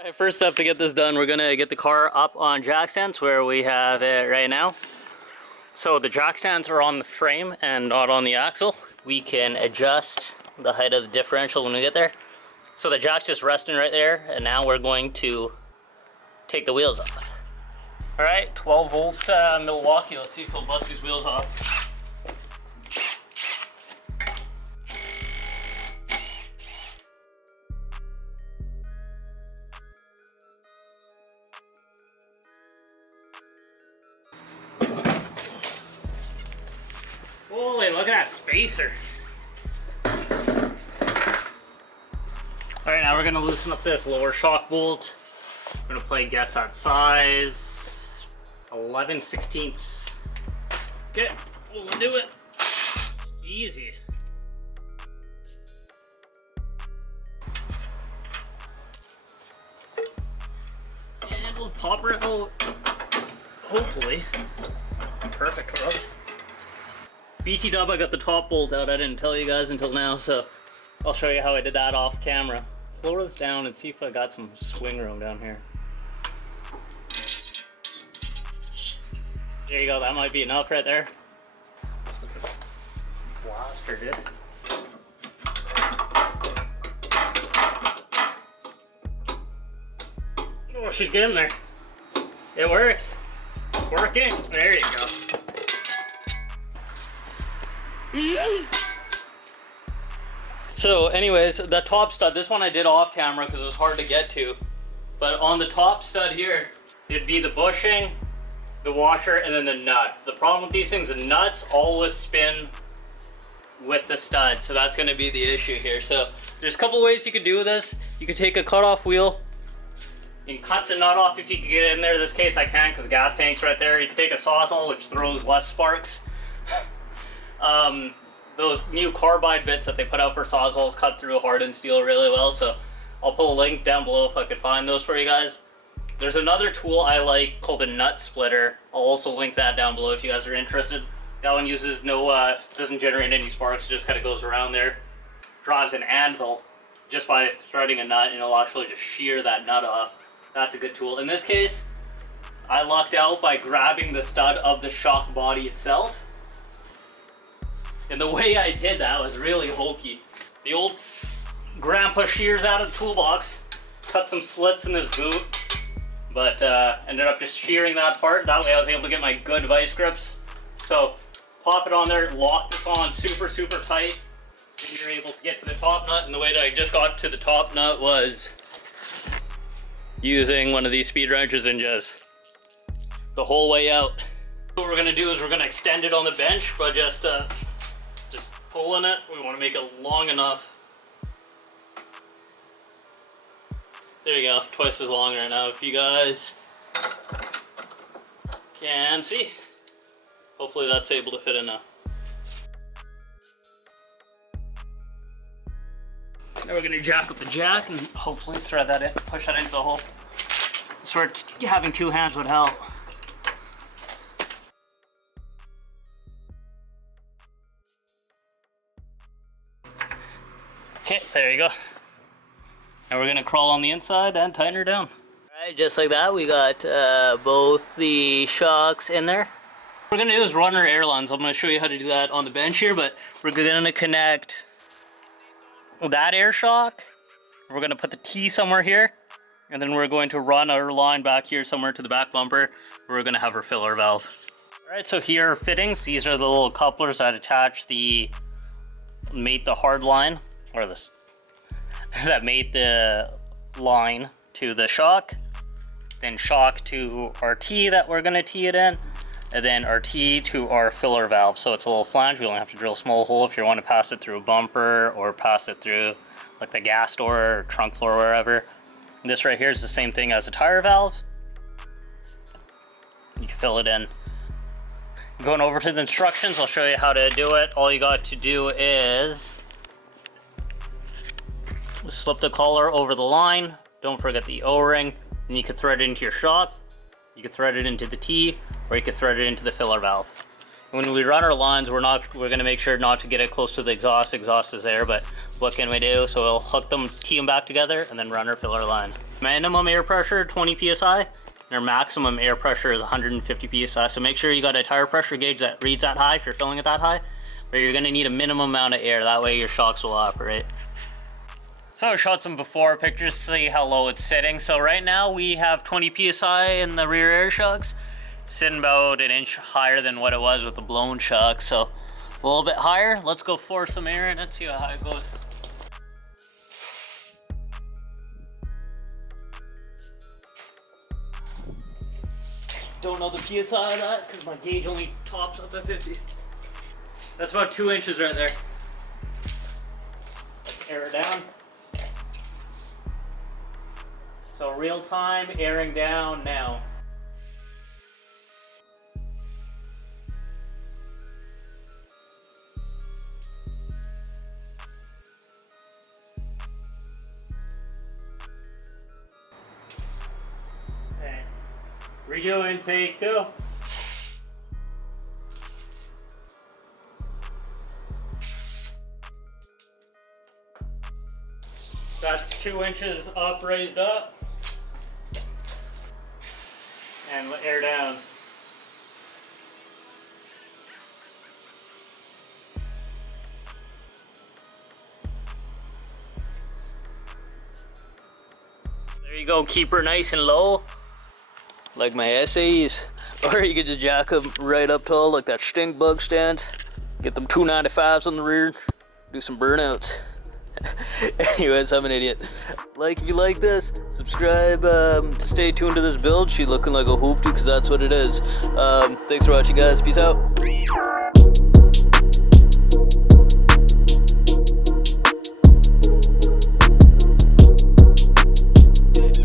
Alright, first up to get this done, we're gonna get the car up on jack stands where we have it right now. So the jack stands are on the frame and not on the axle. We can adjust the height of the differential when we get there. So the jack's just resting right there, and now we're going to take the wheels off. Alright, 12 volt Milwaukee. Let's see if he'll bust these wheels off. Holy, look at that spacer. Alright, now we're going to loosen up this lower shock bolt. We're going to play guess that size. 11/16. Okay, we'll do it. Easy. And we'll pop her out. Hopefully. Perfect for us. BT dub, I got the top bolt out. I didn't tell you guys until now, so I'll show you how I did that off camera. Lower this down and see if I got some swing room down here. There you go, that might be enough right there. Blaster, dude. Oh, she's getting there. It worked. Working. There you go. So anyways, the top stud, this one I did off camera because it was hard to get to. But on the top stud here, it'd be the bushing, the washer, and then the nut. The problem with these things, the nuts always spin with the stud. So that's gonna be the issue here. So there's a couple ways you could do this. You could take a cutoff wheel and cut the nut off if you can get in there. In this case I can't because the gas tank's right there. You could take a sawzall, which throws less sparks. Those new carbide bits that they put out for sawzalls cut through hardened steel really well, so I'll put a link down below if I could find those for you guys. There's another tool I like called a nut splitter. I'll also link that down below if you guys are interested. That one uses doesn't generate any sparks, just kind of goes around there. Drives an anvil just by threading a nut, and it'll actually just shear that nut off. That's a good tool. In this case, I lucked out by grabbing the stud of the shock body itself. And the way I did that was really hokey. The old grandpa shears out of the toolbox, cut some slits in this boot, but ended up just shearing that part. That way I was able to get my good vice grips. So pop it on there, lock this on super, super tight, and you're able to get to the top nut. And the way that I just got to the top nut was using one of these speed wrenches and just the whole way out. What we're gonna do is we're gonna extend it on the bench by just pulling it. We want to make it long enough. There you go, twice as long right now if you guys can see. Hopefully that's able to fit in now. Now we're going to jack up the jack and hopefully thread that in, push that into the hole. Sort of having two hands would help. Okay, there you go. Now we're gonna crawl on the inside and tighten her down. Alright, just like that, we got both the shocks in there. What we're gonna do is run our air lines. I'm gonna show you how to do that on the bench here, but we're gonna connect that air shock. We're gonna put the T somewhere here, and then we're going to run our line back here somewhere to the back bumper, where we're gonna have our filler valve. Alright, so here are fittings. These are the little couplers that attach mate the hard line, or this that made the line to the shock, then shock to our T that we're going to tee it in, and then our T to our filler valve. So it's a little flange. We only have to drill a small hole if you want to pass it through a bumper or pass it through like the gas door or trunk floor, wherever. And this right here is the same thing as a tire valve. You can fill it in. Going over to the instructions, I'll show you how to do it. All you got to do is slip the collar over the line. Don't forget the O-ring. And you can thread it into your shock. You can thread it into the T, or you can thread it into the filler valve. When we run our lines, we're going to make sure not to get it close to the exhaust. Exhaust is there, but what can we do? So we'll hook them, tee them back together, and then run our filler line. Minimum air pressure 20 psi, and our maximum air pressure is 150 psi. So make sure you got a tire pressure gauge that reads that high if you're filling it that high. But you're gonna need a minimum amount of air. That way your shocks will operate. So I shot some before pictures to see how low it's sitting. So right now we have 20 psi in the rear air shocks, sitting about an inch higher than what it was with the blown shock. So a little bit higher. Let's go force some air in it, see how high it goes. Don't know the PSI of that because my gauge only tops up at 50. That's about 2 inches right there. Air it down. So real time airing down now. Okay. Redo intake 2. That's 2 inches up, raised up. And air down. There you go, keep her nice and low, like my SAEs. Or you could just jack them right up tall like that stink bug stance. Get them 295s on the rear, do some burnouts. Anyways, I'm an idiot. Like if you like this, subscribe to stay tuned to this build. She's looking like a hoopty because that's what it is. Thanks for watching, guys. Peace out.